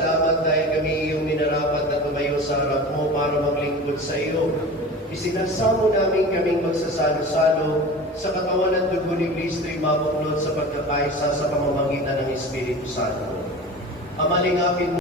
salamat dahil kami iyong minarapat na tumayo sa harap mo para maglingkod sa iyo. Isinasamo namin kaming magsasalo-salo sa katawan at dugo ni Kristo'y mabuklod sa pagkakaisa sa pamamagitan ng Espiritu Santo. Amalingapin mo